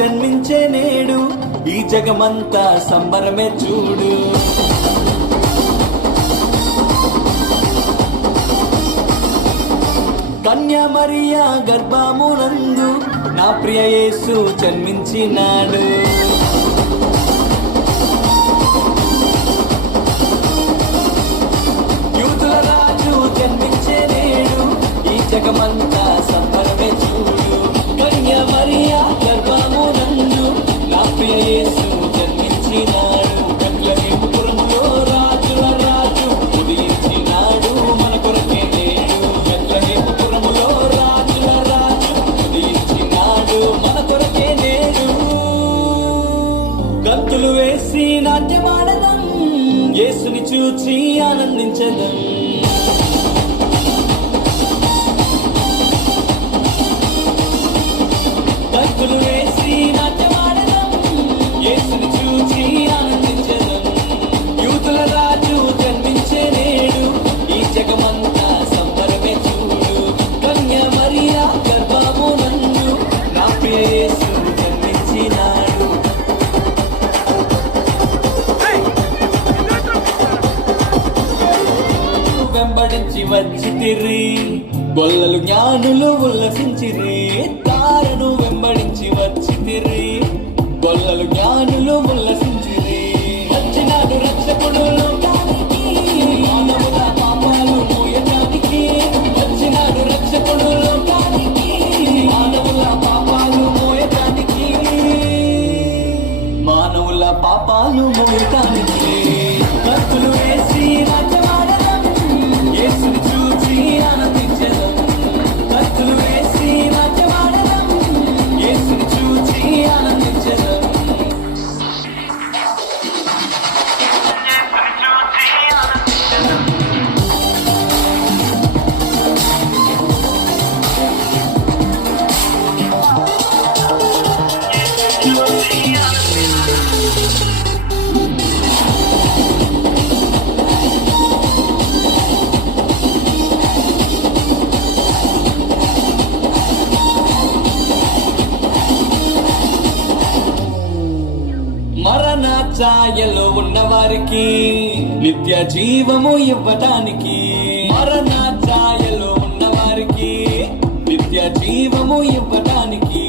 జన్మించే నేడు, ఈ జగమంతా సంబరమే చూడు. కన్యా మరియా గర్భమునందు నా ప్రియ యేసు జన్మించినాడు. యూదుల రాజు జన్మించే నేడు, ఈ జగమంతా సంబరమే చూడు. కన్యా మరియా గర్భమునందు నా ప్రియ యేసు జన్మించినాడు. బెత్లెహేము పురములో రాజుల రాజు ఉదయించినాడు, మన కొరకే నేడు. బెత్లెహేము పురములో రాజుల రాజు ఉదయించినాడు, మన కొరకే నేడు. గంతులు వేసి నాట్యమాడదం, యేసుని చూచి ఆనందించదం. గంతులు వేసి నాట్యమాడదం, యేసుని చూచి ఆనందించదం. యూదుల రాజు జన్మించే నేడు, ఈ జగమంతా సంబరమే చూడు. కన్యా మరియా గర్భమునందు నా ప్రియ యేసు జన్మించినాడు. వెంబడించి వచ్చితిరి, గొల్లలు జ్ఞానులు ఉల్లసించిరి. తారను వెంబడించి వచ్చితిరి, గొల్లలు జ్ఞానులు ఉల్లసించిరి. వచ్చినాడు రక్షకుడు లోకానికి, మానవుల పాపాలు మోయడానికి. వచ్చినాడు రక్షకుడు లోకానికి, మానవుల పాపాలు మోయడానికి. మానవుల పాపాలు మోయడానికి. కత్తులు వేసి నాట్యమాడదం, యేసుని చూచి ఆనందించదం. కత్తులు వేసి నాట్యమాడదం, యేసుని చూచి ఆనందించదం. మరణ ఛాయలో ఉన్నవారికి నిత్య జీవము ఇవ్వటానికి. మరణ ఛాయలో ఉన్నవారికి నిత్య జీవము ఇవ్వటానికి.